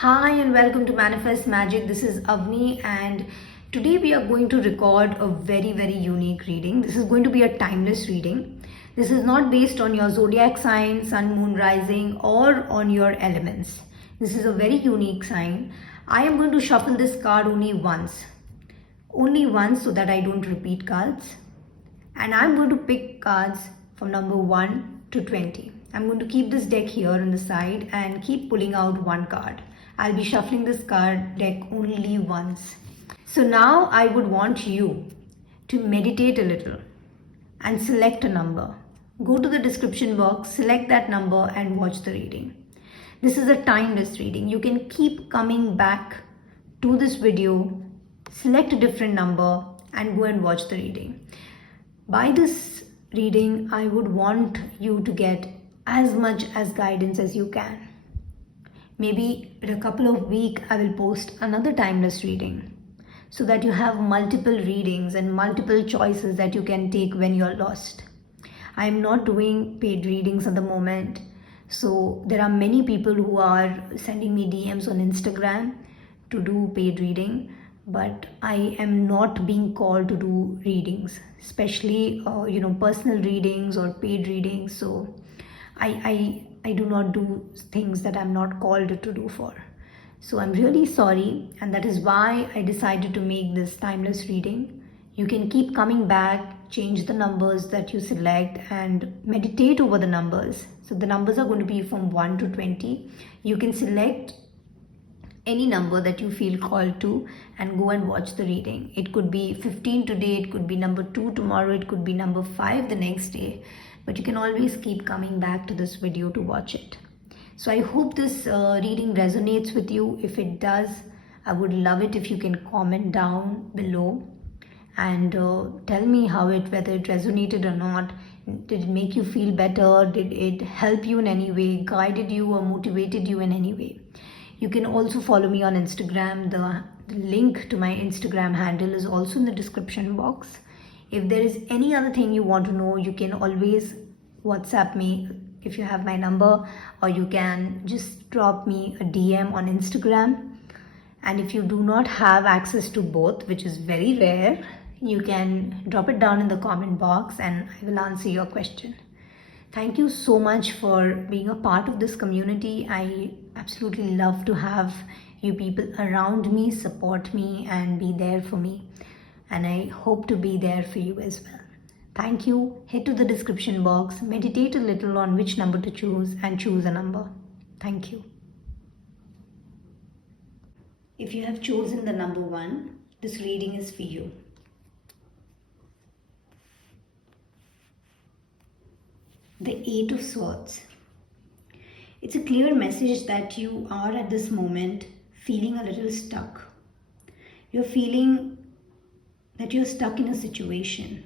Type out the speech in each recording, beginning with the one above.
Hi and welcome to Manifest Magic. This is Avni and today we are going to record a very unique reading. This is going to be a timeless reading. This is not based on your zodiac sign, sun, moon, rising or on your elements. This is a very unique sign. I am going to shuffle this card only once so that I don't repeat cards. And I'm going to pick cards from number 1 to 20. I'm going to keep this deck here on the side and keep pulling out one card. I'll be shuffling this card deck only once. So now I would want you to meditate a little and select a number. Go to the description box, select that number and watch the reading. This is a timeless reading. You can keep coming back to this video, select a different number and go and watch the reading. By this reading, I would want you to get as much as guidance as you can. Maybe in a couple of weeks, I will post another timeless reading so that you have multiple readings and multiple choices that you can take when you're lost. I am not doing paid readings at the moment. So there are many people who are sending me DMs on Instagram to do paid reading, but I am not being called to do readings, especially personal readings or paid readings. So I do not do things that I'm not called to do for. So I'm really sorry, and that is why I decided to make this timeless reading. You can keep coming back, change the numbers that you select and meditate over the numbers. So the numbers are going to be from 1 to 20. You can select any number that you feel called to and go and watch the reading. It could be 15 today, it could be number 2 tomorrow, it could be number 5 the next day. But you can always keep coming back to this video to watch it. So I hope this reading resonates with you. If it does, I would love it if you can comment down below and tell me whether it resonated or not. Did it make you feel better? Did it help you in any way, guided you or motivated you in any way? You can also follow me on Instagram. The link to my Instagram handle is also in the description box. If there is any other thing you want to know, you can always WhatsApp me if you have my number, or you can just drop me a DM on Instagram. And if you do not have access to both, which is very rare, you can drop it down in the comment box and I will answer your question. Thank you so much for being a part of this community. I absolutely love to have you people around me, support me and be there for me. And I hope to be there for you as well. Thank you. Head to the description box, meditate a little on which number to choose and choose a number. Thank you. If you have chosen the number 1, this reading is for you. The 8 of Swords. It's a clear message that you are at this moment feeling a little stuck. You're feeling that you're stuck in a situation.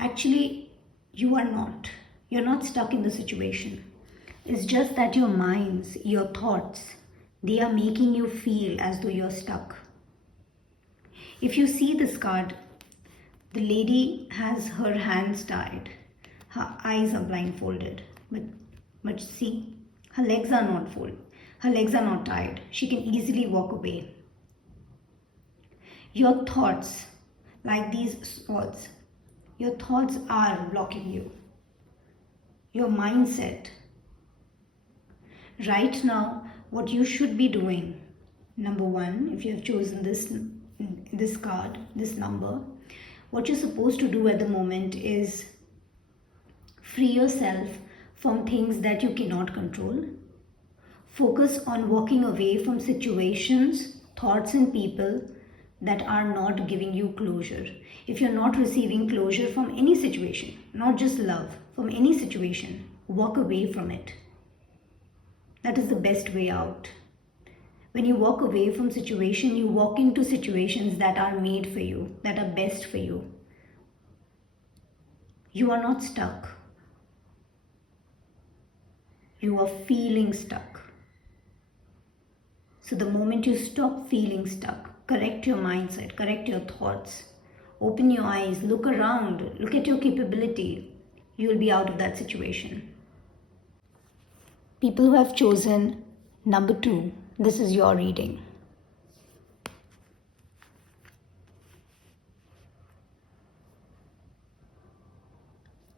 Actually, you are not. You're not stuck in the situation. It's just that your minds, your thoughts, they are making you feel as though you're stuck. If you see this card, the lady has her hands tied. Her eyes are blindfolded. But see, her legs are not folded. Her legs are not tied. She can easily walk away. Your thoughts, like these swords, your thoughts are blocking you. Your mindset. Right now, what you should be doing, number 1, if you have chosen this card, this number, what you're supposed to do at the moment is free yourself from things that you cannot control. Focus on walking away from situations, thoughts and people that are not giving you closure. If you're not receiving closure from any situation, not just love, from any situation, walk away from it. That is the best way out. When you walk away from situation, you walk into situations that are made for you, that are best for you. You are not stuck. You are feeling stuck. So the moment you stop feeling stuck, correct your mindset, correct your thoughts, open your eyes, look around, look at your capability, you will be out of that situation. People who have chosen Number 2, this is your reading.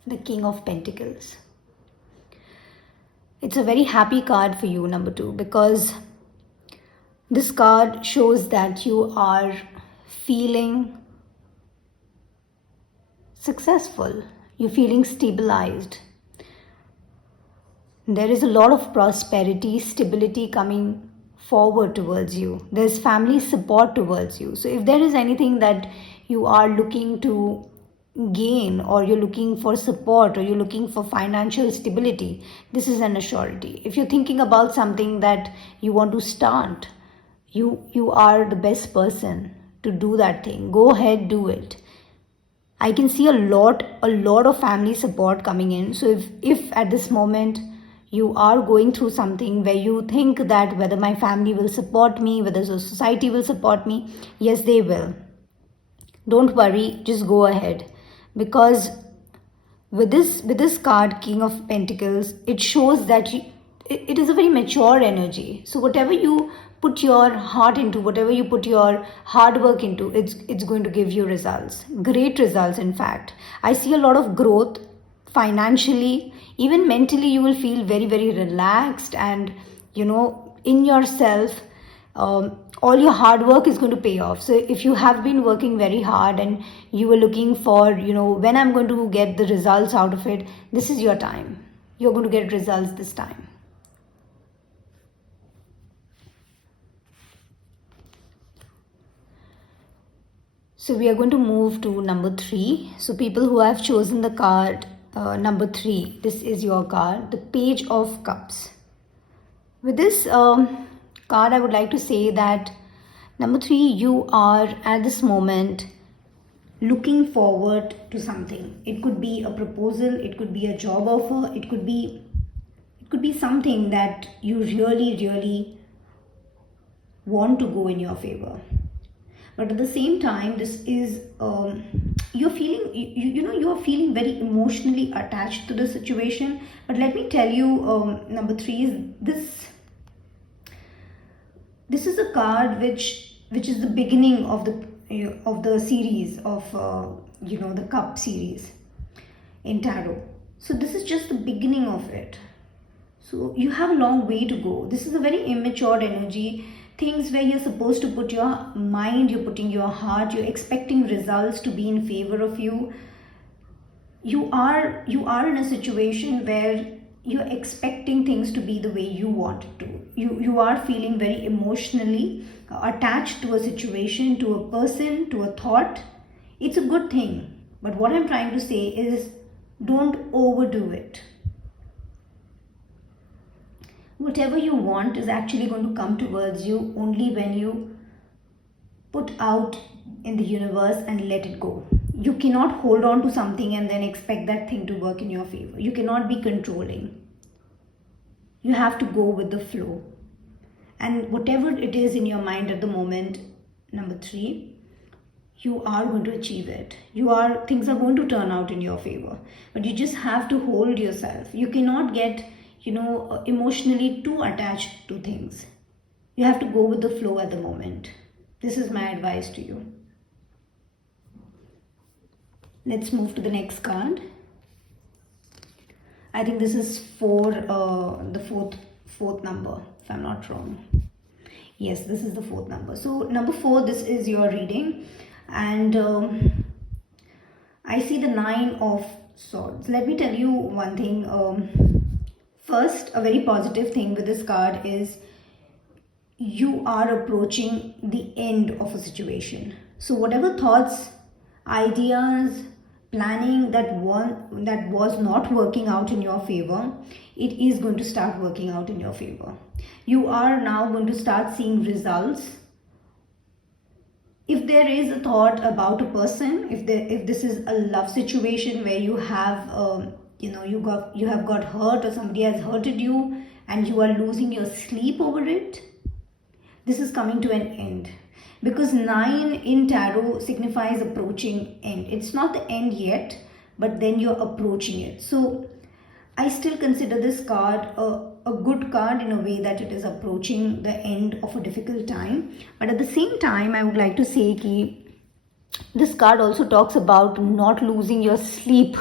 The King of Pentacles. It's a very happy card for you, number 2, because this card shows that you are feeling successful. You're feeling stabilized. There is a lot of prosperity, stability coming forward towards you. There's family support towards you. So if there is anything that you are looking to gain, or you're looking for support, or you're looking for financial stability, this is an assurity. If you're thinking about something that you want to start, you are the best person to do that thing. Go ahead, do it. I can see a lot of family support coming in. So if at this moment you are going through something where you think that whether my family will support me, whether the society will support me, yes, they will. Don't worry, just go ahead. Because with this card, King of Pentacles, it shows that it is a very mature energy. So whatever you put your heart into, whatever you put your hard work into, it's going to give you results, great results. In fact, I see a lot of growth financially, even mentally. You will feel very, very relaxed, and in yourself. All your hard work is going to pay off. So if you have been working very hard and you were looking for, when I'm going to get the results out of it, this is your time. You're going to get results this time. So we are going to move to number 3. So people who have chosen the card number 3, this is your card, the Page of Cups. With this card, I would like to say that number 3, you are at this moment looking forward to something. It could be a proposal, it could be a job offer, it could be something that you really, really want to go in your favor. But at the same time, this is you're feeling you're feeling very emotionally attached to the situation. But let me tell you, number 3 is this is a card which is the beginning of the series of the cup series in tarot. So this is just the beginning of it. So you have a long way to go. This is a very immature energy. Things where you're supposed to put your mind, you're putting your heart, you're expecting results to be in favor of you. You are in a situation where you're expecting things to be the way you want it to. You are feeling very emotionally attached to a situation, to a person, to a thought. It's a good thing. But what I'm trying to say is, don't overdo it. Whatever you want is actually going to come towards you only when you put out in the universe and let it go. You cannot hold on to something and then expect that thing to work in your favor. You cannot be controlling. You have to go with the flow. And whatever it is in your mind at the moment, number 3, you are going to achieve it. Things are going to turn out in your favor. But you just have to hold yourself. You cannot get emotionally too attached to things. You have to go with the flow at the moment. This is my advice to you. Let's move to the next card. I think this is the fourth number, if I'm not wrong. Yes, this is the 4th number. So number 4, this is your reading, and I see the 9 of Swords. Let me tell you one thing. First, a very positive thing with this card is you are approaching the end of a situation. So whatever thoughts, ideas, planning that was not working out in your favor, it is going to start working out in your favor. You are now going to start seeing results. If there is a thought about a person, if this is a love situation where you have you have got hurt, or somebody has hurted you and you are losing your sleep over it, this is coming to an end. Because 9 in tarot signifies approaching end. It's not the end yet, but then you're approaching it. So I still consider this card a good card in a way that it is approaching the end of a difficult time. But at the same time, I would like to say ki this card also talks about not losing your sleep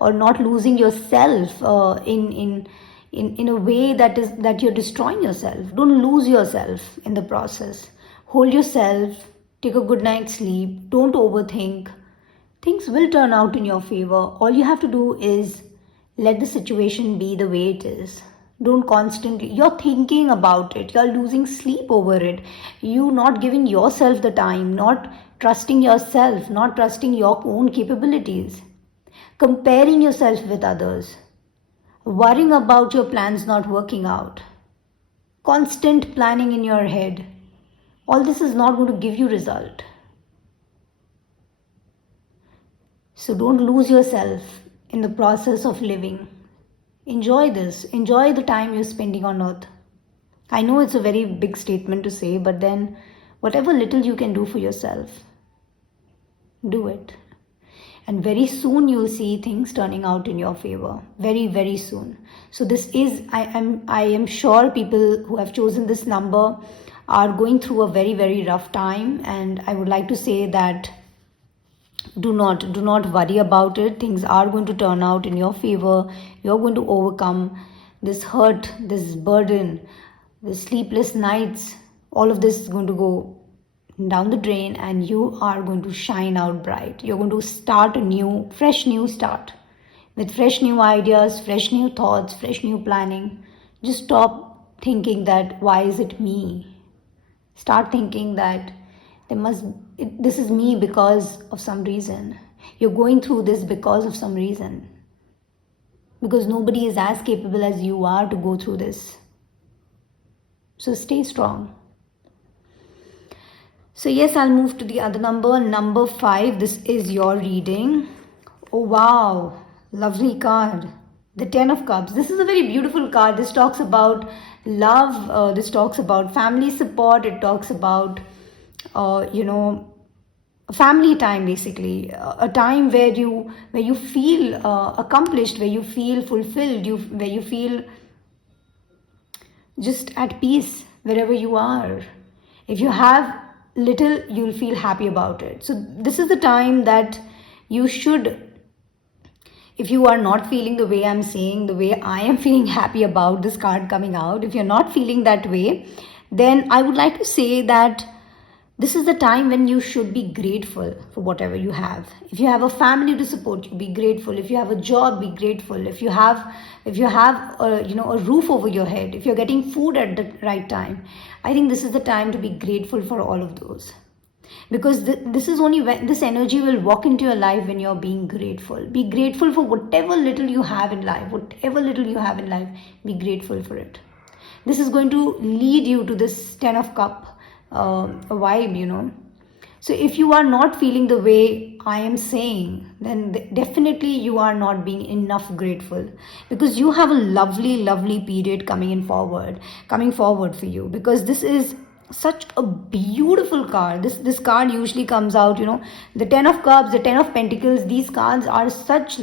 or not losing yourself in a way that you're destroying yourself. Don't lose yourself in the process. Hold yourself, take a good night's sleep, don't overthink. Things will turn out in your favor. All you have to do is let the situation be the way it is. Don't constantly, you're thinking about it, you're losing sleep over it, you not giving yourself the time, not trusting yourself, not trusting your own capabilities, comparing yourself with others, worrying about your plans not working out, constant planning in your head. All this is not going to give you result. So don't lose yourself in the process of living. Enjoy this. Enjoy the time you're spending on earth. I know it's a very big statement to say, but then whatever little you can do for yourself, do it. And very soon you'll see things turning out in your favor. Very, very soon. So this is, I am sure people who have chosen this number are going through a very, very rough time. And I would like to say that do not worry about it. Things are going to turn out in your favor. You're going to overcome this hurt, this burden, the sleepless nights. All of this is going to go down the drain and you are going to shine out bright. You're going to start a new, fresh new start with fresh new ideas, fresh new thoughts, fresh new planning. Just stop thinking that why is it me? Start thinking that this is me because of some reason. You're going through this because of some reason. Because nobody is as capable as you are to go through this. So stay strong. So yes, I'll move to the other number 5. This is your reading. Oh wow, lovely card. The 10 of Cups. This is a very beautiful card. This talks about love. This talks about family support. It talks about family time, basically a time where you feel accomplished, where you feel fulfilled, where you feel just at peace wherever you are. If you have little, you'll feel happy about it. So this is the time that you should, if you are not feeling the way I'm saying, the way I am feeling happy about this card coming out, if you're not feeling that way, then I would like to say that this is the time when you should be grateful for whatever you have. If you have a family to support you, be grateful. If you have a job, be grateful. If you have a roof over your head, if you're getting food at the right time, I think this is the time to be grateful for all of those. Because this is only when this energy will walk into your life when you're being grateful. Be grateful for whatever little you have in life. Whatever little you have in life, be grateful for it. This is going to lead you to this 10 of Cup vibe, So if you are not feeling the way I am saying, then definitely you are not being enough grateful, because you have a lovely, lovely period coming forward for you, because this is such a beautiful card. This card usually comes out, the 10 of Cups, the 10 of Pentacles. These cards are such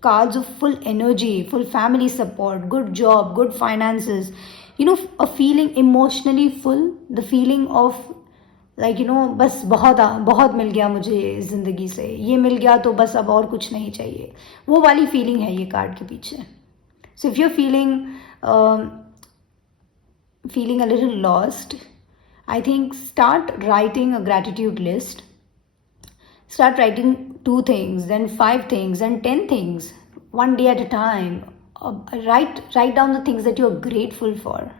cards of full energy, full family support, good job, good finances, a feeling emotionally full, the feeling of बस बहुत मिल गया मुझे ज़िंदगी से, ये मिल गया तो बस अब और कुछ नहीं चाहिए, वो वाली फीलिंग है ये कार्ड के पीछे. So if you're feeling a little lost, I think start writing a gratitude list. Start writing 2 things, then 5 things, and 10 things, one day at a time. Write down the things that you're grateful for,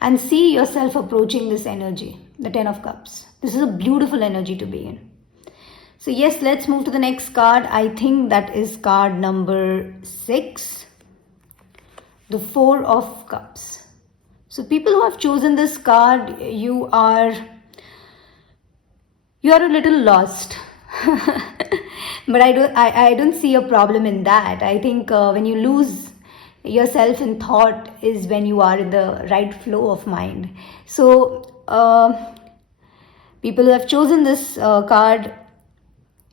and see yourself approaching this energy, the 10 of Cups. This is a beautiful energy to be in. So yes, let's move to the next card. I think that is card number 6, the 4 of Cups. So people who have chosen this card, you are a little lost. But I don't see a problem in that. I think when you lose yourself in thought is when you are in the right flow of mind. So people who have chosen this card,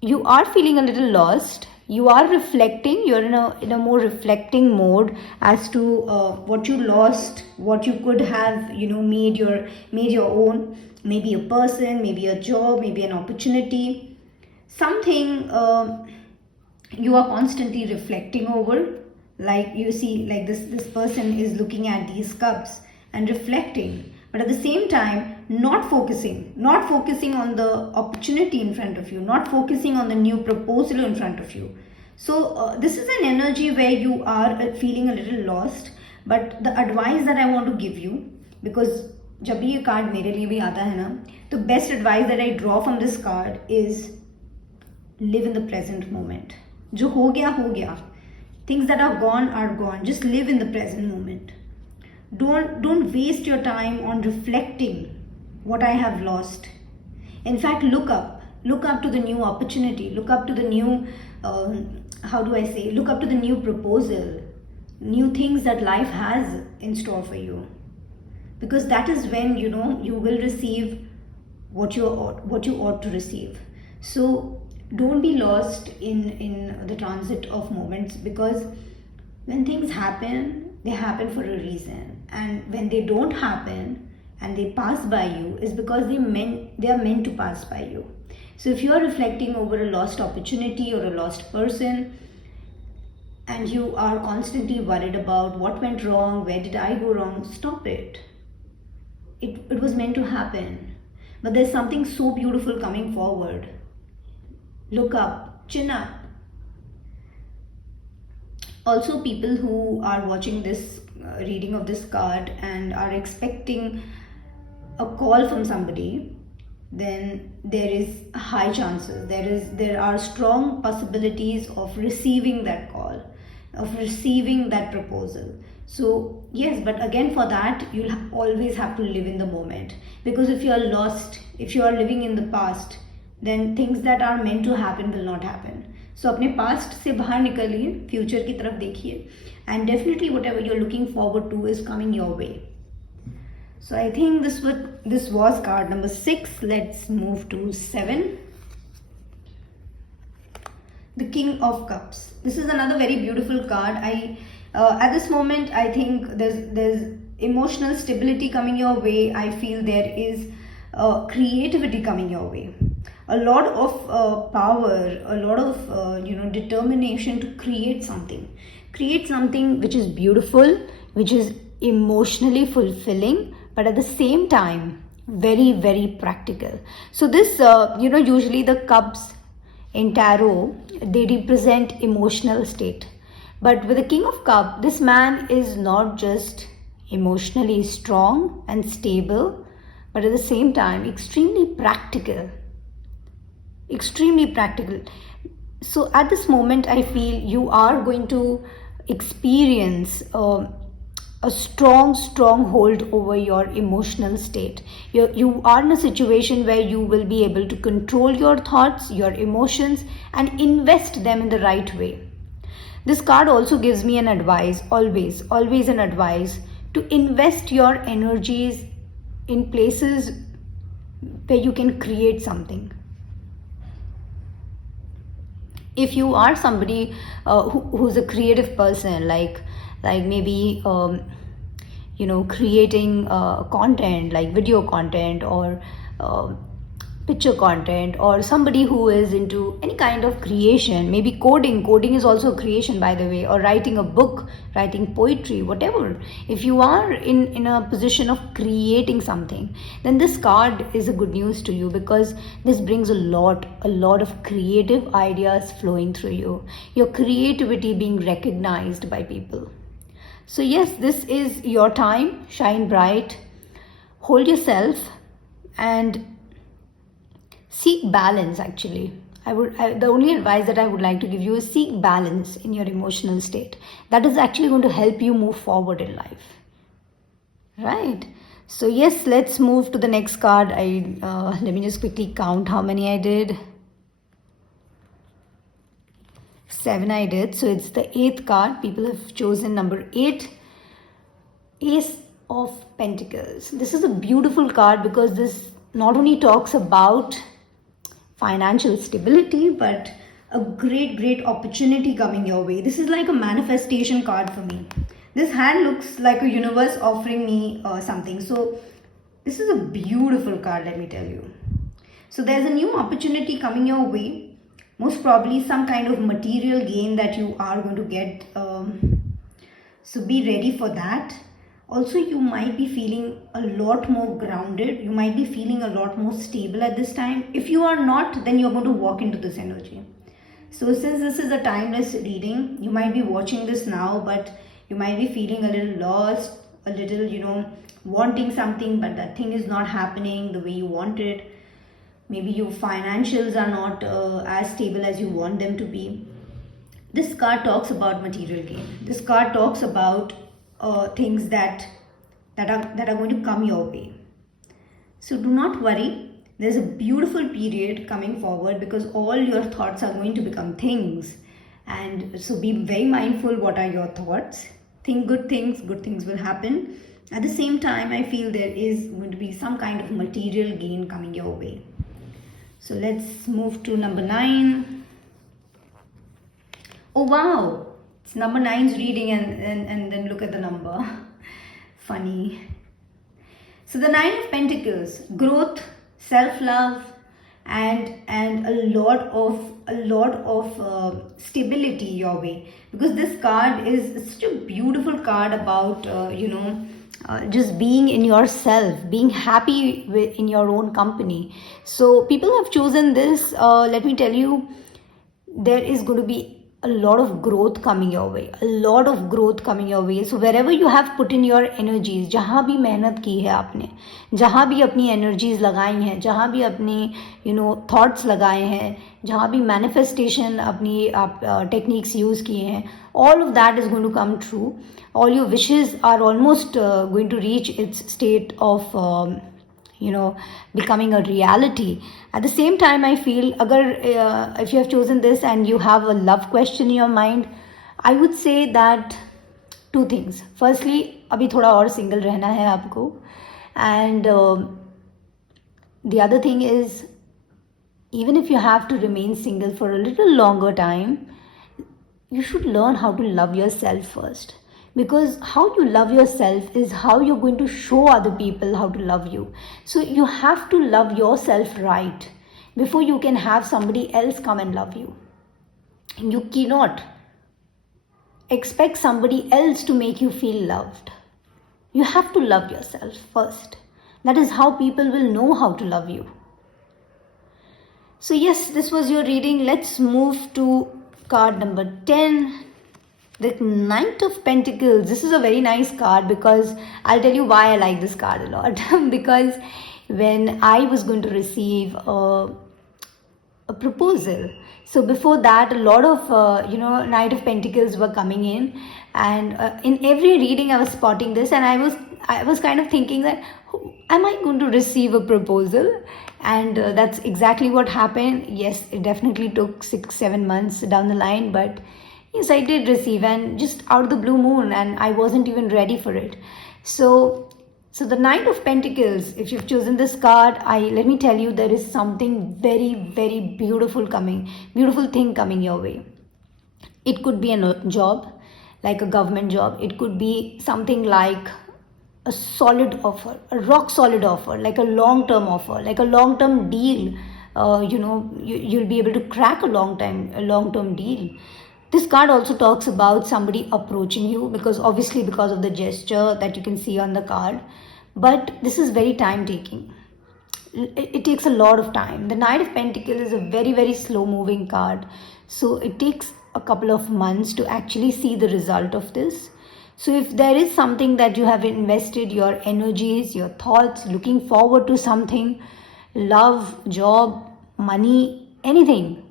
you are feeling a little lost. you are reflecting, you're in a more reflecting mode as to what you lost, what you could have, made your own, maybe a person, maybe a job, maybe an opportunity, something you are constantly reflecting over. Like you see, like this person is looking at these cups and reflecting, but at the same time not focusing on the opportunity in front of you, not focusing on the new proposal in front of you. So this is an energy where you are feeling a little lost. But the advice that I want to give you, because जब भी ये card मेरे लिए भी आता है ना, तो best advice that I draw from this card is live in the present moment. जो हो गया, things that are gone, just live in the present moment. Don't waste your time on reflecting what I have lost. In fact, look up to the new opportunity, look up to the new look up to the new proposal, new things that life has in store for you, because that is when you will receive what you ought to receive. So don't be lost in the transit of moments, because when things happen, they happen for a reason, and when they don't happen and they pass by you is because they are meant to pass by you. So if you are reflecting over a lost opportunity or a lost person, and you are constantly worried about what went wrong, where did I go wrong, stop it. It was meant to happen, but there's something so beautiful coming forward. Look up, chin up. Also, people who are watching this reading of this card and are expecting a call from somebody, then there is high chances, there are strong possibilities of receiving that call, of receiving that proposal. So yes, but again, for that you'll always have to live in the moment, because if you are lost, if you are living in the past, then things that are meant to happen will not happen. So अपने past से बाहर निकलिए, future की तरफ देखिए, and definitely whatever you're looking forward to is coming your way. So I think this was card number 6. Let's move to 7. The King of Cups. This is another very beautiful card. At this moment, I think there's emotional stability coming your way. I feel there is creativity coming your way. A lot of power, a lot of determination to create something which is beautiful, which is emotionally fulfilling, but at the same time very, very practical. So this usually the cups in tarot, they represent emotional state, but with the King of Cups, this man is not just emotionally strong and stable, but at the same time extremely practical. So at this moment, I feel you are going to experience a strong hold over your emotional state. You are in a situation where you will be able to control your thoughts, your emotions, and invest them in the right way. This card also gives me an advice, always an advice, to invest your energies in places where you can create something. If you are somebody who's a creative person, like maybe creating content, like video content or picture content, or somebody who is into any kind of creation, maybe coding is also a creation, by the way, or writing a book, writing poetry, whatever. If you are in a position of creating something, then this card is a good news to you, because this brings a lot of creative ideas flowing through you, your creativity being recognized by people. So yes, this is your time. Shine bright, hold yourself, and seek balance. Actually, the only advice that I would like to give you is seek balance in your emotional state. That is actually going to help you move forward in life, right? So yes, let's move to the next card. Let me just quickly count how many I did. 7 I did. So it's the 8th card. People have chosen number 8. Ace of Pentacles. This is a beautiful card, because this not only talks about financial stability, but a great opportunity coming your way. This is like a manifestation card for me. This hand looks like a universe offering me something. So this is a beautiful card, let me tell you. So there's a new opportunity coming your way, most probably some kind of material gain that you are going to get. So be ready for that. Also, you might be feeling a lot more grounded. You might be feeling a lot more stable at this time. If you are not, then you're going to walk into this energy. So since this is a timeless reading, you might be watching this now, but you might be feeling a little lost, a little, wanting something, but that thing is not happening the way you want it. Maybe your financials are not as stable as you want them to be. This card talks about material gain. This card talks about things that are going to come your way. So do not worry. There's a beautiful period coming forward because all your thoughts are going to become things. And so be very mindful, what are your thoughts. Think good things will happen. At the same time, I feel there is going to be some kind of material gain coming your way. So let's move to number 9. Oh wow, it's number 9's reading and then look at the number. Funny. So the 9 of Pentacles, growth, self-love, and a lot of stability your way, because this card is such a beautiful card about just being in yourself, being happy in your own company. So people have chosen this. Let me tell you, there is going to be a lot of growth coming your way, so wherever you have put in your energies, जहाँ भी मेहनत की है आपने, जहाँ भी अपनी energies लगाई हैं, जहाँ भी अपनी thoughts लगाए हैं, जहाँ भी manifestation अपनी आप techniques use किए हैं, all of that is going to come true. All your wishes are almost going to reach its state of becoming a reality. At the same time, I feel if you have chosen this and you have a love question in your mind, I would say that 2 things. Firstly, abhi thoda aur single rehna hai aapko, and the other thing is, even if you have to remain single for a little longer time, you should learn how to love yourself first. Because how you love yourself is how you're going to show other people how to love you. So you have to love yourself right before you can have somebody else come and love you. You cannot expect somebody else to make you feel loved. You have to love yourself first. That is how people will know how to love you. So yes, this was your reading. Let's move to card number 10. The Knight of Pentacles. This is a very nice card because I'll tell you why I like this card a lot. Because when I was going to receive a proposal, so before that, a lot of Knight of Pentacles were coming in, and in every reading I was spotting this, and I was kind of thinking that, am I going to receive a proposal? And that's exactly what happened. Yes, it definitely took 6-7 months down the line, but yes, I did receive, and just out of the blue moon, and I wasn't even ready for it. So the Knight of Pentacles, if you've chosen this card, let me tell you, there is something very beautiful thing coming your way. It could be a job, like a government job. It could be something like a solid offer, a rock solid offer, like a long-term offer, like a long-term deal. You'll be able to crack a long-term deal. This card also talks about somebody approaching you, because of the gesture that you can see on the card. But this is very time taking. It takes a lot of time. The Knight of Pentacles is a very slow moving card. So it takes a couple of months to actually see the result of this. So if there is something that you have invested your energies, your thoughts, looking forward to something, love, job, money, anything,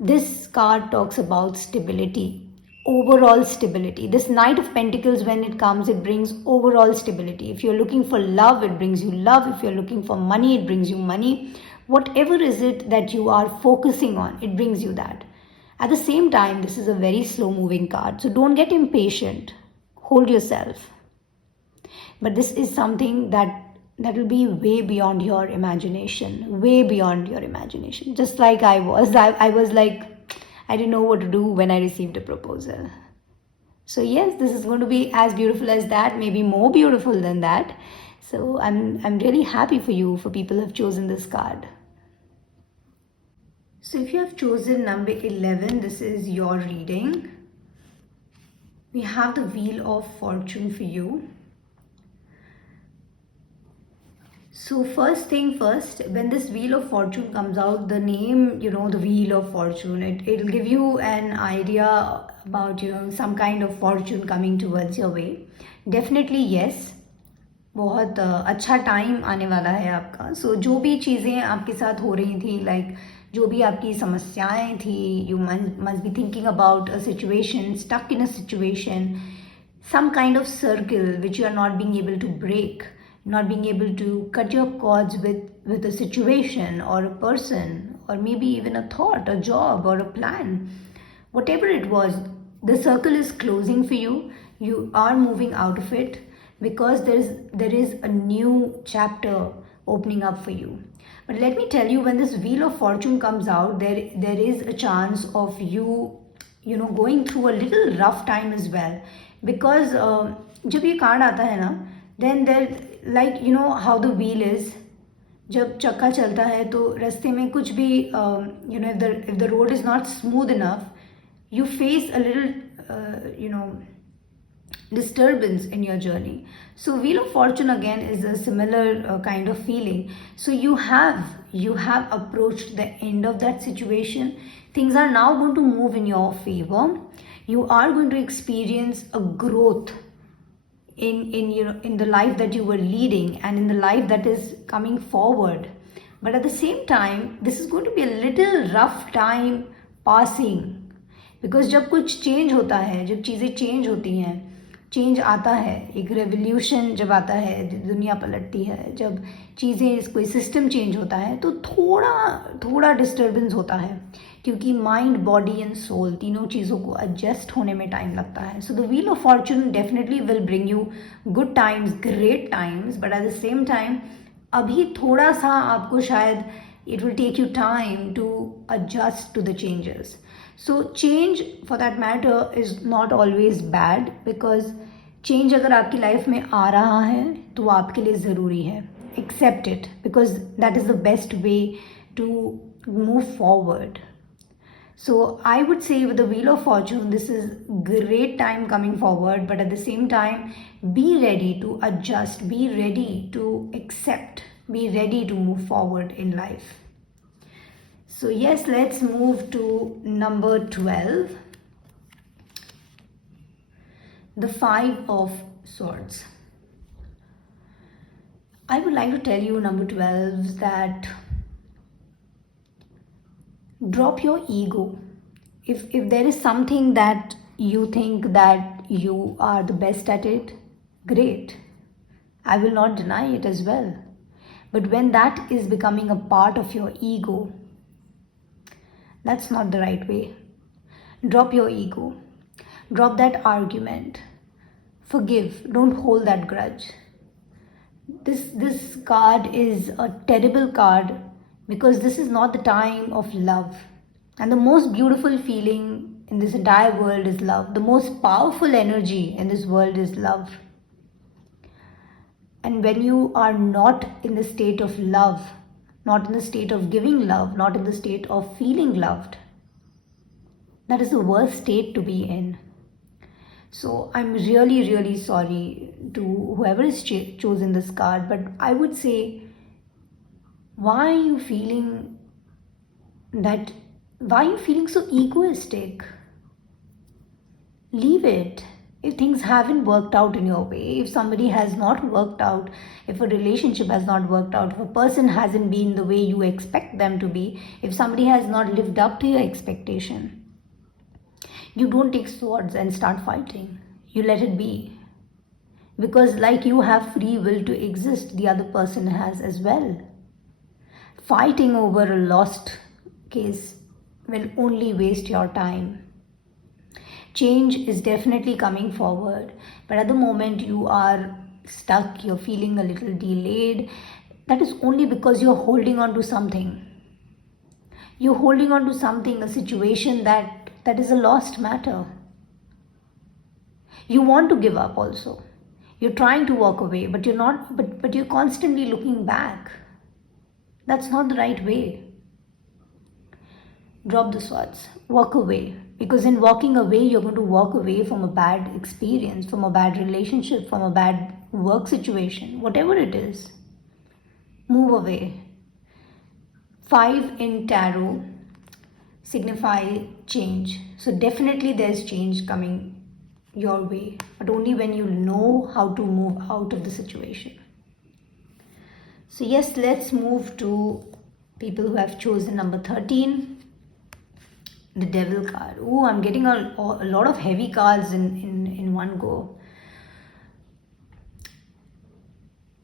this card talks about stability, overall stability. This Knight of Pentacles, when it comes, it brings overall stability. If you're looking for love, it brings you love. If you're looking for money, it brings you money. Whatever is it that you are focusing on, it brings you that. At the same time, this is a very slow moving card. So don't get impatient. Hold yourself. But this is something that that will be way beyond your imagination, way beyond your imagination. Just like I was. I was like, I didn't know what to do when I received a proposal. So yes, this is going to be as beautiful as that, maybe more beautiful than that. So I'm really happy for you, for people who have chosen this card. So if you have chosen number 11, this is your reading. We have the Wheel of Fortune for you. So first thing first, when this Wheel of Fortune comes out, the name, the Wheel of Fortune, it'll give you an idea about, some kind of fortune coming towards your way. Definitely yes, बहुत अच्छा time आने वाला है आपका. सो जो भी चीज़ें आपके साथ हो रही थी, लाइक जो भी आपकी समस्याएं थी, you must be thinking about a situation, stuck in a situation, some kind of circle which you are not being able to break, not being able to cut your cords with a situation or a person, or maybe even a thought, a job, or a plan. Whatever it was, the circle is closing for you. You are moving out of it because there is a new chapter opening up for you. But let me tell you, when this Wheel of Fortune comes out, there is a chance of you going through a little rough time as well. Because जब ये card आता है ना, then there, like how the wheel is, जब चक्का चलता है तो रास्ते में कुछ भी if the road is not smooth enough, you face a little disturbance in your journey. So Wheel of Fortune again is a similar kind of feeling. So you have approached the end of that situation. Things are now going to move in your favor. You are going to experience a growth in the life that you were leading and in the life that is coming forward. But at the same time, this is going to be a little rough time passing, because जब कुछ change होता है, जब चीज़ें change होती हैं, change आता है, एक रेवोल्यूशन जब आता है, दुनिया पलटती है, जब चीज़ें, कोई सिस्टम चेंज होता है, तो थोड़ा डिस्टर्बेंस होता है, क्योंकि माइंड, बॉडी एंड सोल तीनों चीज़ों को एडजस्ट होने में टाइम लगता है. So the wheel of Fortune definitely will bring you good times, great times, but at the same time अभी थोड़ा सा आपको शायद it will take you time to adjust to the changes. So change, for that matter, is not always bad, because change अगर आपकी life में आ रहा है तो वो आपके लिए ज़रूरी है. Accept it, because that is the best way to move forward. So I would say with the Wheel of Fortune, this is great time coming forward, but at the same time, be ready to adjust, be ready to accept, be ready to move forward in life. So yes, let's move to number 12, the 5 of Swords. I would like to tell you, number 12, that drop your ego. If there is something that you think that you are the best at it, great. I will not deny it as well. But when that is becoming a part of your ego, that's not the right way. Drop your ego. Drop that argument. Forgive. Don't hold that grudge. This card is a terrible card, because this is not the time of love. And the most beautiful feeling in this entire world is love. The most powerful energy in this world is love. And when you are not in the state of love, not in the state of giving love, not in the state of feeling loved, that is the worst state to be in. So I'm really, really sorry to whoever is chosen this card, but I would say, why are you feeling so egoistic? Leave it. If things haven't worked out in your way, if somebody has not worked out, if a relationship has not worked out, if a person hasn't been the way you expect them to be, if somebody has not lived up to your expectation, you don't take swords and start fighting. You let it be. Because like you have free will to exist, the other person has as well. Fighting over a lost case will only waste your time. Change is definitely coming forward, but at the moment you are stuck, you're feeling a little delayed, that is only because you're holding on to something. You're holding on to something, a situation that is a lost matter. You want to give up also. You're trying to walk away, but you're not, but you're constantly looking back. That's not the right way. Drop the swords. Walk away. Because in walking away, you're going to walk away from a bad experience, from a bad relationship, from a bad work situation, whatever it is. Move away. 5 in tarot signify change. So definitely there's change coming your way, but only when you know how to move out of the situation. So yes, let's move to people who have chosen number 13. The Devil card. Oh, I'm getting a lot of heavy cards in one go.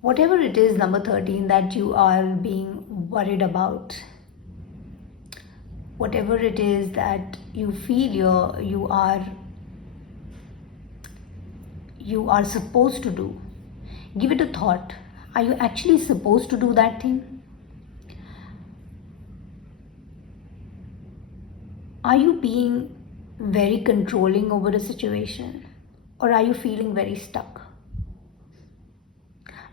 Whatever it is, number 13, that you are being worried about, whatever it is that you feel you are supposed to do, give it a thought. Are you actually supposed to do that thing? Are you being very controlling over a situation, or are you feeling very stuck?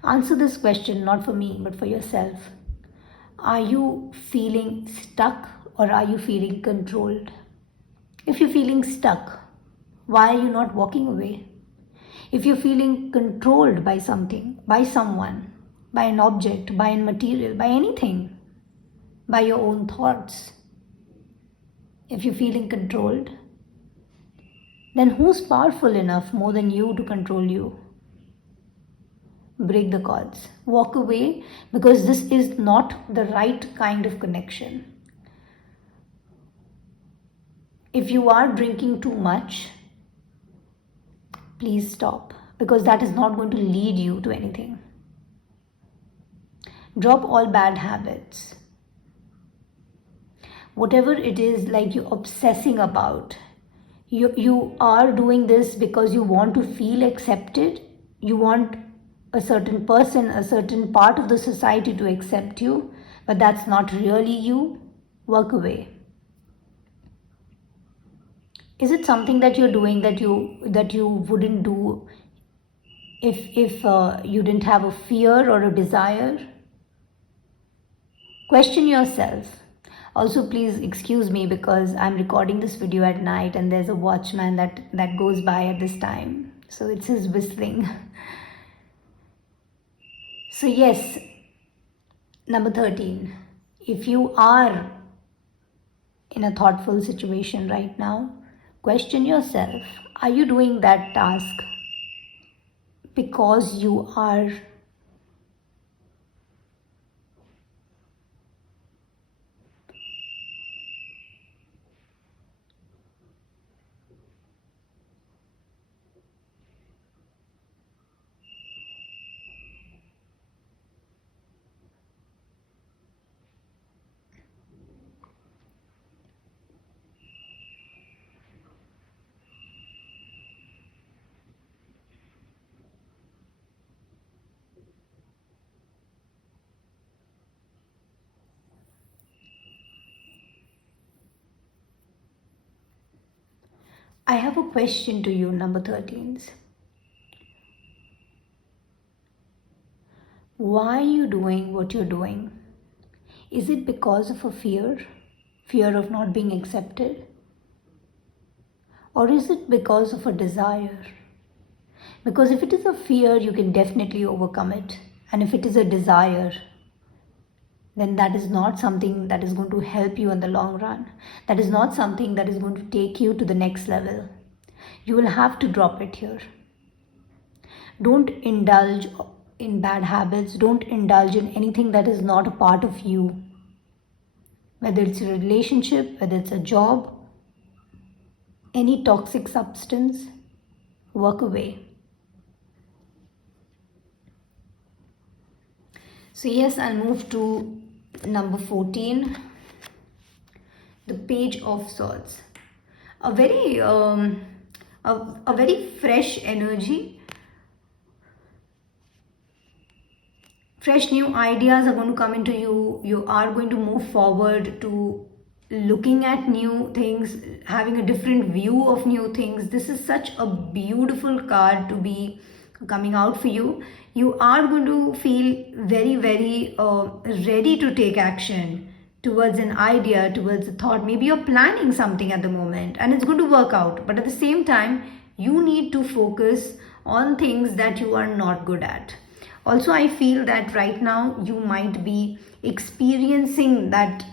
Answer this question not for me, but for yourself. Are you feeling stuck, or are you feeling controlled? If you're feeling stuck, why are you not walking away? If you're feeling controlled by something, by someone, by an object, by a material, by anything, by your own thoughts, if you're feeling controlled, then who's powerful enough more than you to control you? Break the cords. Walk away, because this is not the right kind of connection. If you are drinking too much, please stop, because that is not going to lead you to anything. Drop all bad habits. Whatever it is like you're obsessing about, you are doing this because you want to feel accepted. You want a certain person, a certain part of the society to accept you, but that's not really you. Walk away. Is it something that you're doing that you wouldn't do if you didn't have a fear or a desire? Question yourself. Also, please excuse me, because I'm recording this video at night and there's a watchman that goes by at this time. So it's his whistling. So yes, number 13. If you are in a thoughtful situation right now, question yourself. Are you doing that task because you are I have a question to you, number 13s. Why are you doing what you're doing? Is it because of a fear? Fear of not being accepted? Or is it because of a desire? Because if it is a fear, you can definitely overcome it. And if it is a desire, then that is not something that is going to help you in the long run. That is not something that is going to take you to the next level. You will have to drop it here. Don't indulge in bad habits. Don't indulge in anything that is not a part of you. Whether it's a relationship, whether it's a job, any toxic substance, walk away. So yes, I'll move to number 14, the Page of Swords. A very a very fresh energy. fresh new ideas are going to come into you. You are going to move forward to looking at new things, having a different view of new things. This is such a beautiful card to be coming out for you. You are going to feel very, very ready to take action towards an idea, towards a thought. Maybe you're planning something at the moment and it's going to work out, but at the same time, you need to focus on things that you are not good at. Also, I feel that right now you might be experiencing that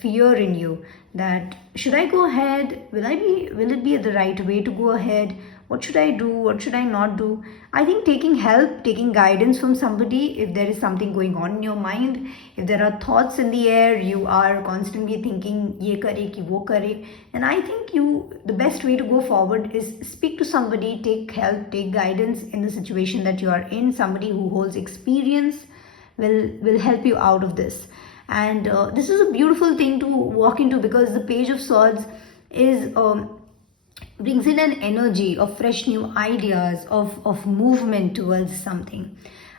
fear in you, that should I go ahead, will it be the right way to go ahead, what should I do, what should I not do. I think taking help, taking guidance from somebody, if there is something going on in your mind, if there are thoughts in the air, you are constantly thinking ye kare ki wo kare, and I think the best way to go forward is speak to somebody, take help, take guidance in the situation that you are in. Somebody who holds experience will help you out of this. And this is a beautiful thing to walk into, because the Page of Swords is brings in an energy of fresh new ideas, of movement towards something.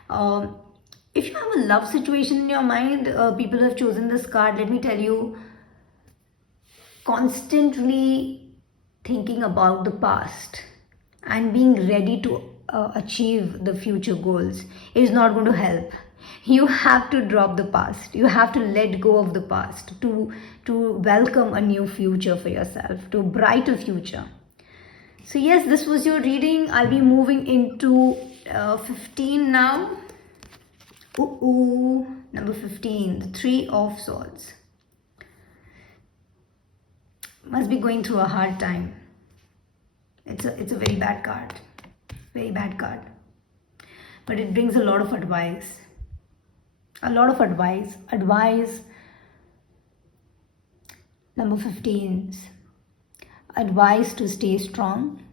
If you have a love situation in your mind, people have chosen this card, let me tell you, constantly thinking about the past and being ready to achieve the future goals is not going to help. You have to drop the past, you have to let go of the past to welcome a new future for yourself, to a brighter future. So yes, this was your reading. I'll be moving into 15 now. Number 15, the Three of Swords. Must be going through a hard time. It's a very bad card. Very bad card. But it brings a lot of advice. A lot of advice. Advice. Number 15. Advice to stay strong.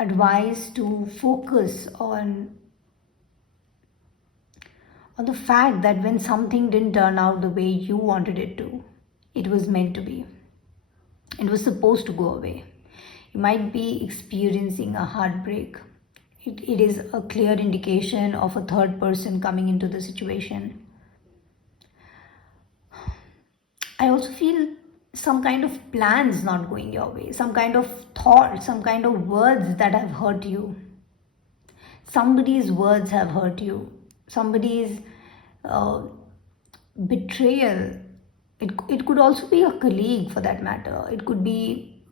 Advice to focus on the fact that when something didn't turn out the way you wanted it to, it was meant to be. It was supposed to go away. You might be experiencing a heartbreak. It is a clear indication of a third person coming into the situation. I also feel some kind of plans not going your way, some kind of thought, some kind of words that have hurt you. Somebody's words have hurt you. Somebody's betrayal. It could also be a colleague, for that matter. It could be,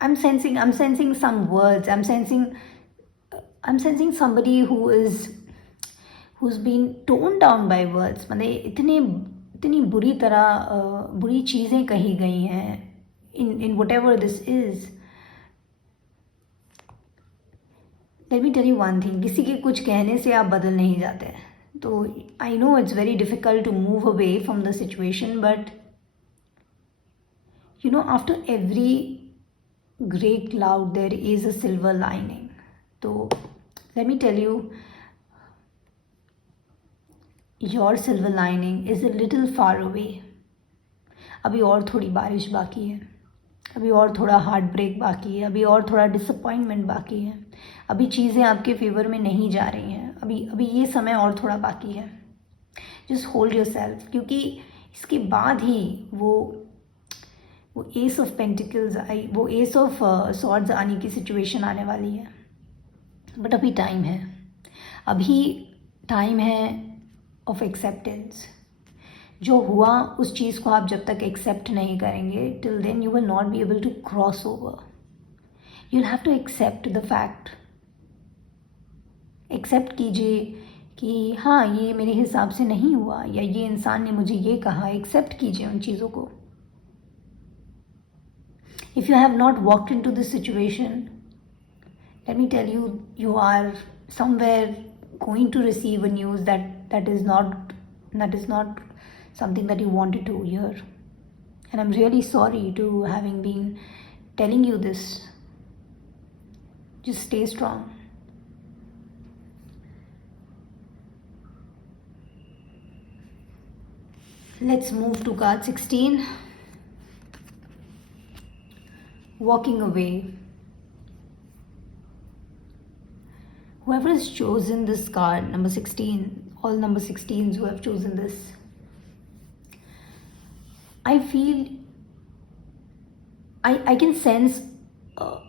I'm sensing some words. I'm sensing somebody who's been toned down by words. मतलब इतनी बुरी तरह बुरी चीज़ें कही गई हैं in whatever this is. Let me tell you one thing, किसी के कुछ कहने से आप बदल नहीं जाते. तो I know it's very difficult to move away from the situation, but you know, after every grey cloud there is a silver lining. So let me tell you, your silver lining is a little far away. अभी और थोड़ी बारिश बाकी है, अभी और थोड़ा heart break बाकी है, अभी और थोड़ा डिसअपॉइंटमेंट बाकी है, अभी चीज़ें आपके फेवर में नहीं जा रही हैं, अभी ये समय और थोड़ा बाकी है. जस्ट होल्ड योर सेल्फ, क्योंकि इसके बाद ही वो एस ऑफ पेंटिकल्स आई, वो एस ऑफ सॉर्ड्स आने की सिचुएशन आने वाली है. बट अभी टाइम है, अभी टाइम है ऑफ एक्सेप्टेंस. जो हुआ उस चीज़ को आप जब तक एक्सेप्ट नहीं करेंगे, till then you will not be able to cross over. You will have to accept the fact. Accept कीजिए कि हाँ, ये मेरे हिसाब से नहीं हुआ, या ये इंसान ने मुझे ये कहा. एक्सेप्ट कीजिए उन चीज़ों को. If you have not walked into this situation, let me tell you, you are somewhere going to receive a news that is not something that you wanted to hear. And I'm really sorry to having been telling you this. Just stay strong. Let's move to card 16. Walking away. Whoever has chosen this card, number 16, all number 16s who have chosen this. I feel I can sense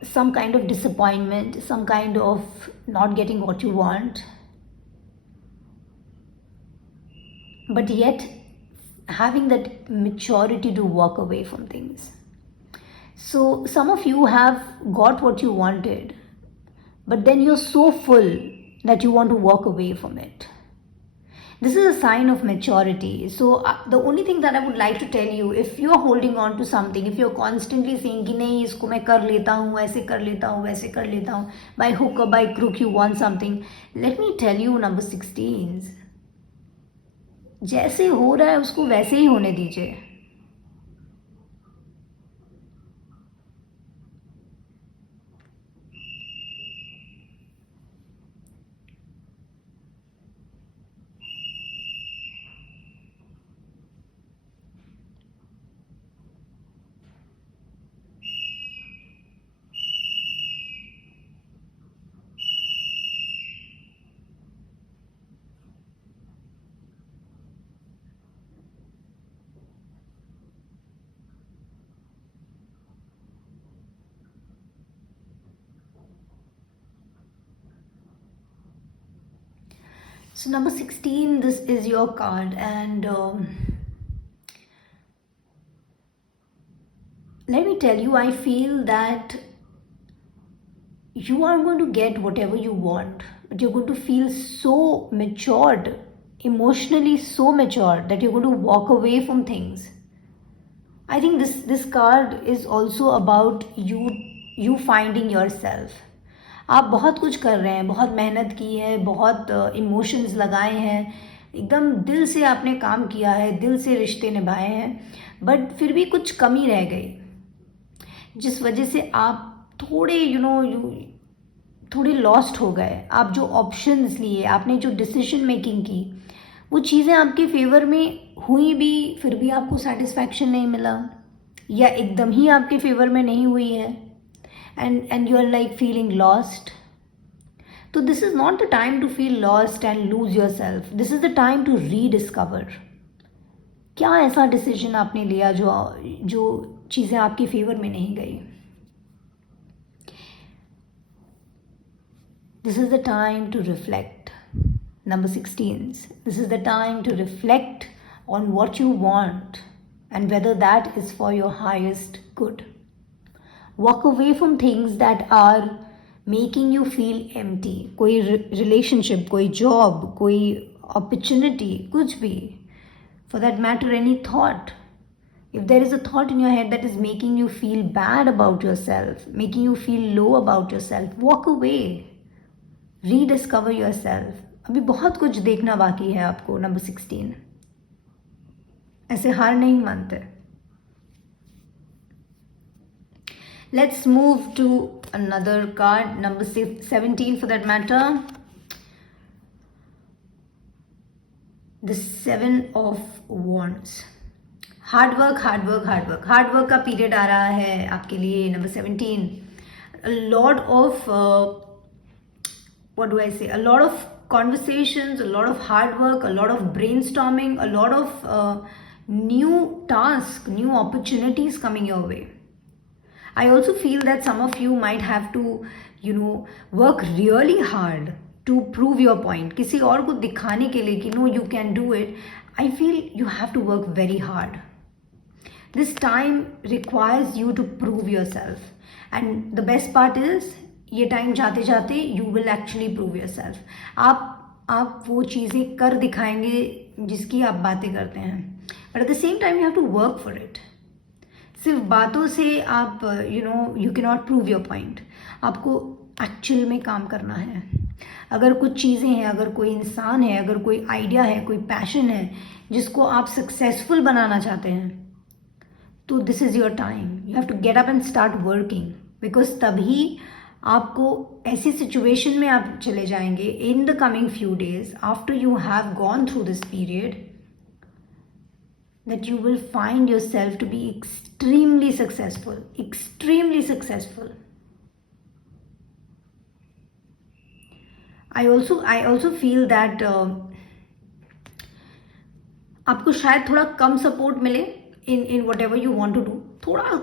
some kind of disappointment, some kind of not getting what you want, but yet having that maturity to walk away from things. So some of you have got what you wanted, but then you're so full that you want to walk away from it. This is a sign of maturity. So the only thing that I would like to tell you, if you are holding on to something, if you're constantly saying कि नहीं इसको मैं कर लेता हूँ, ऐसे कर लेता हूँ, वैसे कर लेता हूँ, by hook or by crook you want something, let me tell you number 16s, जैसे हो रहा है उसको वैसे ही होने दीजिए. So number 16, this is your card, and let me tell you, I feel that you are going to get whatever you want, but you're going to feel so matured, emotionally so matured, that you're going to walk away from things. I think this card is also about you finding yourself. आप बहुत कुछ कर रहे हैं, बहुत मेहनत की है, बहुत इमोशंस लगाए हैं, एकदम दिल से आपने काम किया है, दिल से रिश्ते निभाए हैं, बट फिर भी कुछ कमी रह गई, जिस वजह से आप थोड़े थोड़े लॉस्ट हो गए. आप जो ऑप्शंस लिए, आपने जो डिसीजन मेकिंग की, वो चीज़ें आपके फेवर में हुई भी, फिर भी आपको सेटिस्फैक्शन नहीं मिला, या एकदम ही आपके फेवर में नहीं हुई है, and you are like feeling lost. So this is not the time to feel lost and lose yourself. This is the time to rediscover. क्या ऐसा डिसीजन आपने लिया जो चीज़ें आपके फेवर में नहीं गई. This is the time to reflect. Number 16s. This is the time to reflect on what you want and whether that is for your highest good. Walk away from things that are making you feel empty. कोई relationship, कोई job, कोई opportunity, कुछ भी. For that matter, any thought. If there is a thought in your head that is making you feel bad about yourself, making you feel low about yourself, walk away. Rediscover yourself. अभी बहुत कुछ देखना बाकी है आपको. Number 16. ऐसे हार नहीं मानते. Let's move to another card, number 17 for that matter. The 7 of Wands. Hard work का पीरियड आ रहा है आपके लिए. Number 17. A lot of a lot of conversations, a lot of hard work, a lot of brainstorming, a lot of new tasks, new opportunities coming your way. I also feel that some of you might have to, work really hard to prove your point. किसी और को दिखाने के लिए कि no, you can do it. I feel you have to work very hard. This time requires you to prove yourself. And the best part is, ये time जाते जाते you will actually prove yourself. आप वो चीज़ें कर दिखाएंगे जिसकी आप बातें करते हैं. But at the same time, you have to work for it. सिर्फ बातों से आप you cannot prove your point. आपको एक्चुअल में काम करना है. अगर कुछ चीज़ें हैं, अगर कोई इंसान है, अगर कोई आइडिया है, कोई पैशन है जिसको आप सक्सेसफुल बनाना चाहते हैं, तो this is your time. You have to get up and start working, because तभी आपको ऐसी सिचुएशन में आप चले जाएंगे in the coming few days after you have gone through this period, that you will find yourself to be extremely successful. I also feel that आपको शायद थोड़ा कम सपोर्ट मिले in whatever you want to do,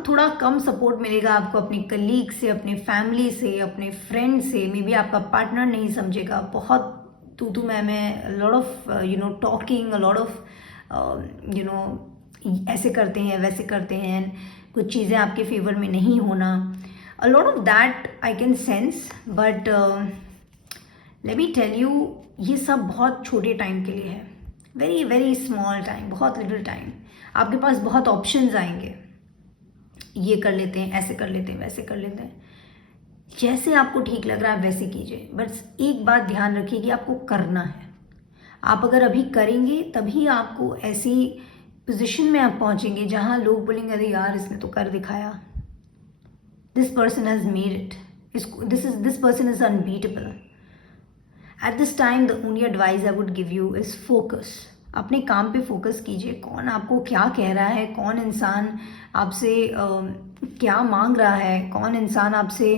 थोड़ा कम support मिलेगा आपको अपने कलीग से, अपने फैमिली से, अपने फ्रेंड से। मे बी आपका पार्टनर नहीं समझेगा, बहुत तू मैं lot of talking, lot of ऐसे करते हैं वैसे करते हैं, कुछ चीज़ें आपके फेवर में नहीं होना, a lot of that I can sense, but let me tell you, ये सब बहुत छोटे टाइम के लिए है, वेरी वेरी स्मॉल टाइम, बहुत लिटिल टाइम। आपके पास बहुत ऑप्शंस आएंगे, ये कर लेते हैं, ऐसे कर लेते हैं, वैसे कर लेते हैं, जैसे आपको ठीक लग रहा है वैसे कीजिए। बस एक बात ध्यान रखिए कि आपको करना है। आप अगर अभी करेंगे तभी आपको ऐसी पोजीशन में आप पहुंचेंगे जहां लोग बोलेंगे अरे यार इसने तो कर दिखाया, this person has made it, this person is unbeatable. At this time the only advice I would give you is focus. अपने काम पे फोकस कीजिए। कौन आपको क्या कह रहा है, कौन इंसान आपसे क्या मांग रहा है, कौन इंसान आपसे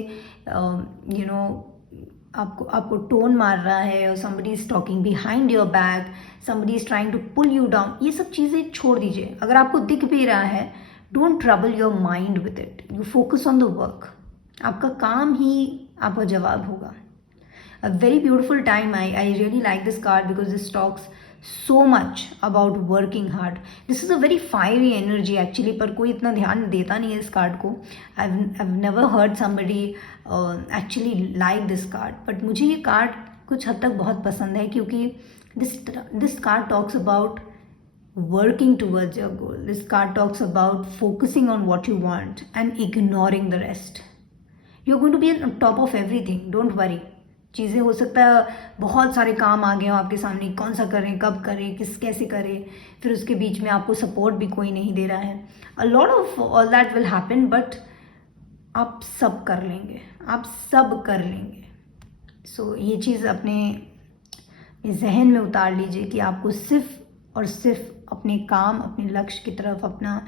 आपको टोन मार रहा है, और somebody is talking behind your back, somebody is trying to pull you down, ये सब चीज़ें छोड़ दीजिए। अगर आपको दिख भी रहा है, don't trouble your mind with it, you focus on the work. आपका काम ही आपका जवाब होगा। A very beautiful time. I really like this card because this talks so much about working hard. This is a very fiery energy actually, पर कोई इतना ध्यान देता नहीं है इस कार्ड को। I've never heard somebody actually like this card, but मुझे ये कार्ड कुछ हद तक बहुत पसंद है क्योंकि this card talks about working towards your goal. This card talks about focusing on what you want and ignoring the rest. You're going to be on top of everything, don't worry. चीज़ें हो सकता है बहुत सारे काम आ गए हो आपके सामने, कौन सा करें, कब करें, कैसे करें, फिर उसके बीच में आपको सपोर्ट भी कोई नहीं दे रहा है। A lot of all that will happen, but आप सब कर लेंगे, आप सब कर लेंगे। सो ये चीज़ अपने जहन में उतार लीजिए कि आपको सिर्फ और सिर्फ अपने काम, अपने लक्ष्य की तरफ अपना,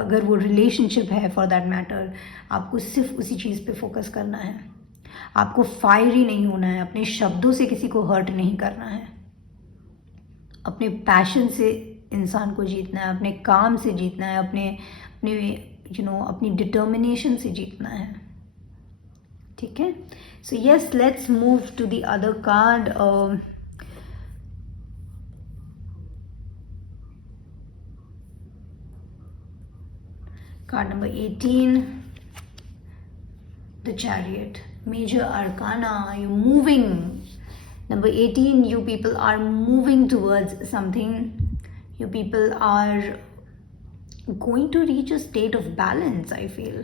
अगर वो रिलेशनशिप है फॉर दैट मैटर, आपको सिर्फ उसी चीज़ पे फोकस करना है। आपको फायरी नहीं होना है, अपने शब्दों से किसी को हर्ट नहीं करना है, अपने पैशन से इंसान को जीतना है, अपने काम से जीतना है, अपनी डिटर्मिनेशन से जीतना है। ठीक है? So yes, let's move to the other card. Card number 18, the Chariot, major arcana. You're moving. Number 18, you people are moving towards something. You people are going to reach a state of balance, I feel.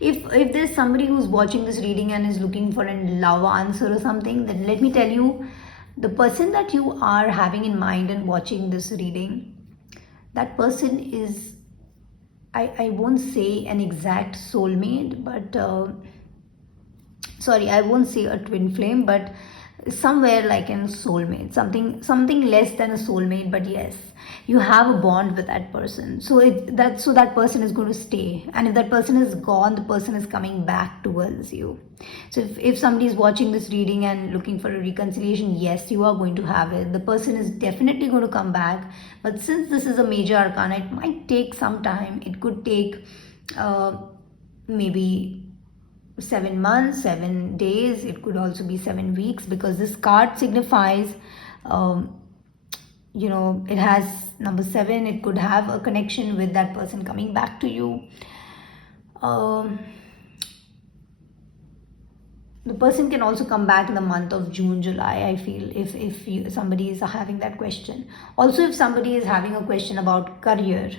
If there's somebody who's watching this reading and is looking for a love answer or something, then let me tell you, the person that you are having in mind and watching this reading, that person is, I won't say an exact soulmate, but sorry, I won't say a twin flame, but somewhere like a soulmate, something less than a soulmate, but yes, you have a bond with that person. So that person is going to stay, and if that person is gone, the person is coming back towards you. So if somebody is watching this reading and looking for a reconciliation, yes, you are going to have it. The person is definitely going to come back, but since this is a major arcana, it might take some time. It could take maybe 7 months, 7 days. It could also be 7 weeks, because this card signifies it has number 7. It could have a connection with that person coming back to you. The person can also come back in the month of June, July, I feel, if somebody is having that question. Also, if somebody is having a question about career,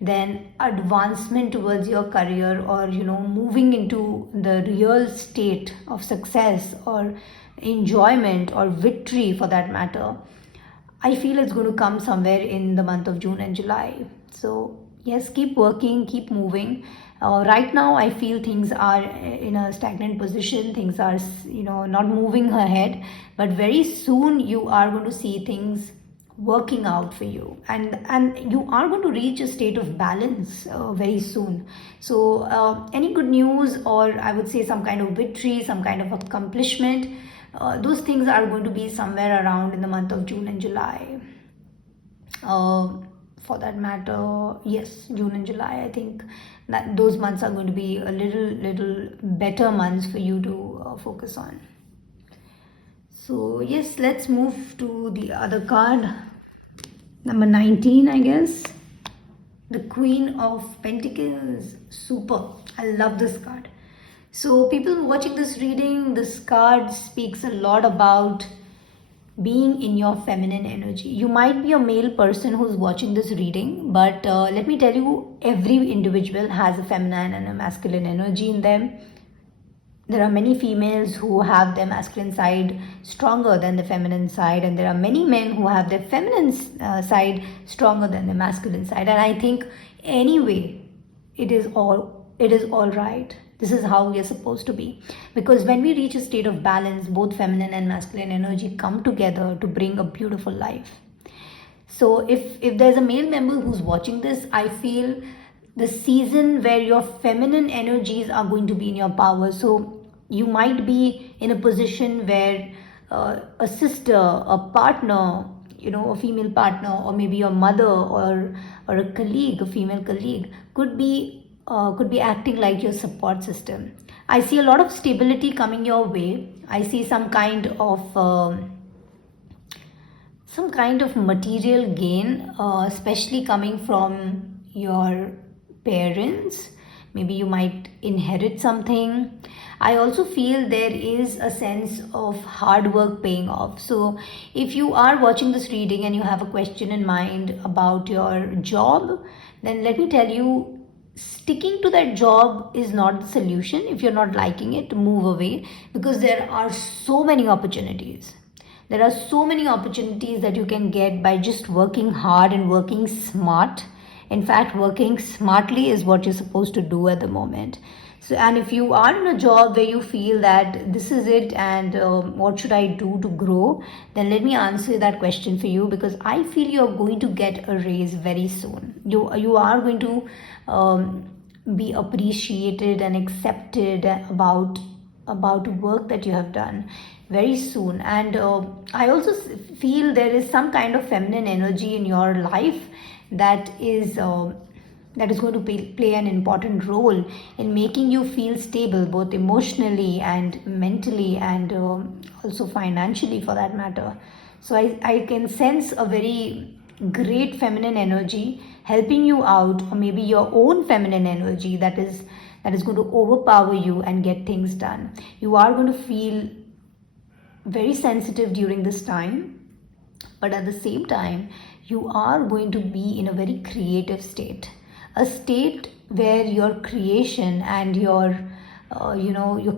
then advancement towards your career, or moving into the real state of success or enjoyment or victory for that matter, I feel it's going to come somewhere in the month of June and July. So yes, keep working, keep moving. Right now I feel things are in a stagnant position, things are not moving ahead, but very soon you are going to see things working out for you, and you are going to reach a state of balance very soon. So any good news, or I would say some kind of victory, some kind of accomplishment, those things are going to be somewhere around in the month of June and July. uh, for that matter, yes, June and July, I think that those months are going to be a little better months for you to focus on. So yes, let's move to the other card, number 19, I guess. The Queen of Pentacles. Super. I love this card. So people watching this reading, this card speaks a lot about being in your feminine energy. You might be a male person who's watching this reading, but let me tell you, every individual has a feminine and a masculine energy in them. There are many females who have their masculine side stronger than the feminine side, and there are many men who have their feminine side stronger than the masculine side. And I think anyway, it is all right. This is how we are supposed to be, because when we reach a state of balance, both feminine and masculine energy come together to bring a beautiful life. So if there's a male member who's watching this, I feel the season where your feminine energies are going to be in your power. So you might be in a position where a sister, a partner, a female partner, or maybe your mother, or a colleague, a female colleague, could be acting like your support system. I see a lot of stability coming your way. I see some kind of material gain, especially coming from your parents. Maybe you might inherit something. I also feel there is a sense of hard work paying off. So if you are watching this reading and you have a question in mind about your job, then let me tell you, sticking to that job is not the solution. If you're not liking it, move away, because there are so many opportunities. There are so many opportunities that you can get by just working hard and working smart. In fact, working smartly is what you're supposed to do at the moment. So, and if you are in a job where you feel that this is it, and what should I do to grow, then let me answer that question for you, because I feel you're going to get a raise very soon. You are going to be appreciated and accepted about work that you have done very soon. And I also feel there is some kind of feminine energy in your life that is going to play an important role in making you feel stable, both emotionally and mentally, and also financially for that matter. So I can sense a very great feminine energy helping you out, or maybe your own feminine energy that is going to overpower you and get things done. You are going to feel very sensitive during this time, but at the same time, you are going to be in a very creative state, a state where your creation and your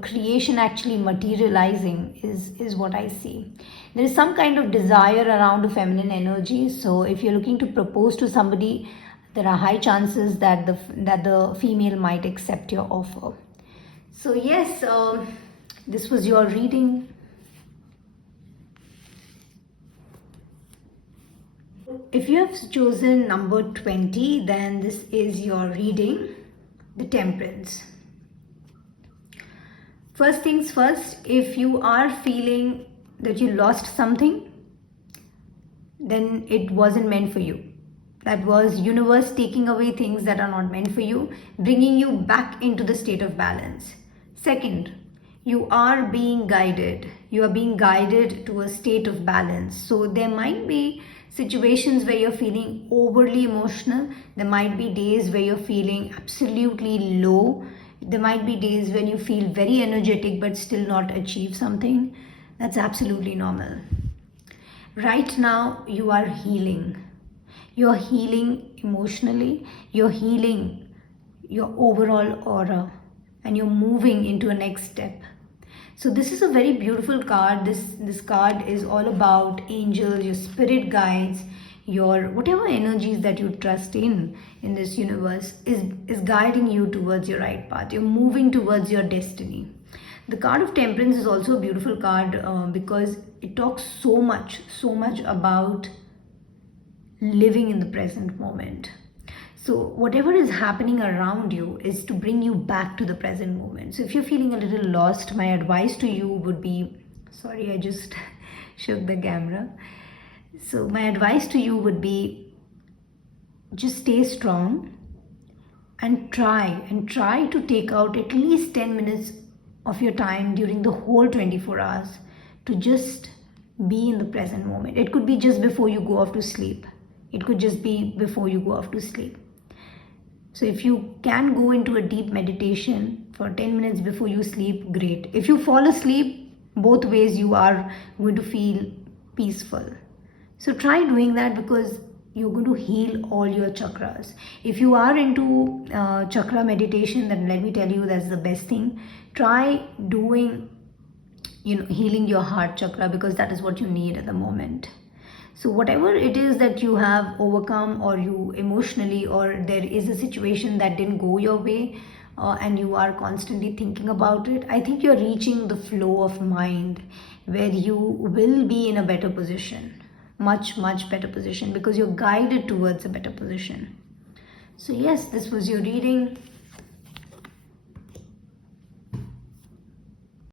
creation actually materializing is what I see. There is some kind of desire around a feminine energy. So if you're looking to propose to somebody, there are high chances that the female might accept your offer. So yes, this was your reading. If you have chosen number 20, then this is your reading, the Temperance. First things first, if you are feeling that you lost something, then it wasn't meant for you. That was universe taking away things that are not meant for you, bringing you back into the state of balance. Second, you are being guided. You are being guided to a state of balance. So there might be situations where you're feeling overly emotional. There might be days where you're feeling absolutely low. There might be days when you feel very energetic but still not achieve something. That's absolutely normal. Right now, you are healing. You're healing emotionally. You're healing your overall aura, and you're moving into a next step. So this is a very beautiful card. This card is all about angels, your spirit guides, your whatever energies that you trust in this universe is guiding you towards your right path. You're moving towards your destiny. The card of Temperance is also a beautiful card because it talks so much about living in the present moment. So whatever is happening around you is to bring you back to the present moment. So if you're feeling a little lost, my advice to you would be, sorry, I just shook the camera. So my advice to you would be, just stay strong and try to take out at least 10 minutes of your time during the whole 24 hours to just be in the present moment. It could be just before you go off to sleep. It could just be before you go off to sleep. So if you can go into a deep meditation for 10 minutes before you sleep, great. If you fall asleep, both ways you are going to feel peaceful. So try doing that because you're going to heal all your chakras. If you are into chakra meditation, then let me tell you that's the best thing. Try doing, healing your heart chakra because that is what you need at the moment. So whatever it is that you have overcome, or you emotionally, or there is a situation that didn't go your way, and you are constantly thinking about it, I think you're reaching the flow of mind where you will be in a better position, much better position, because you're guided towards a better position. So yes, this was your reading.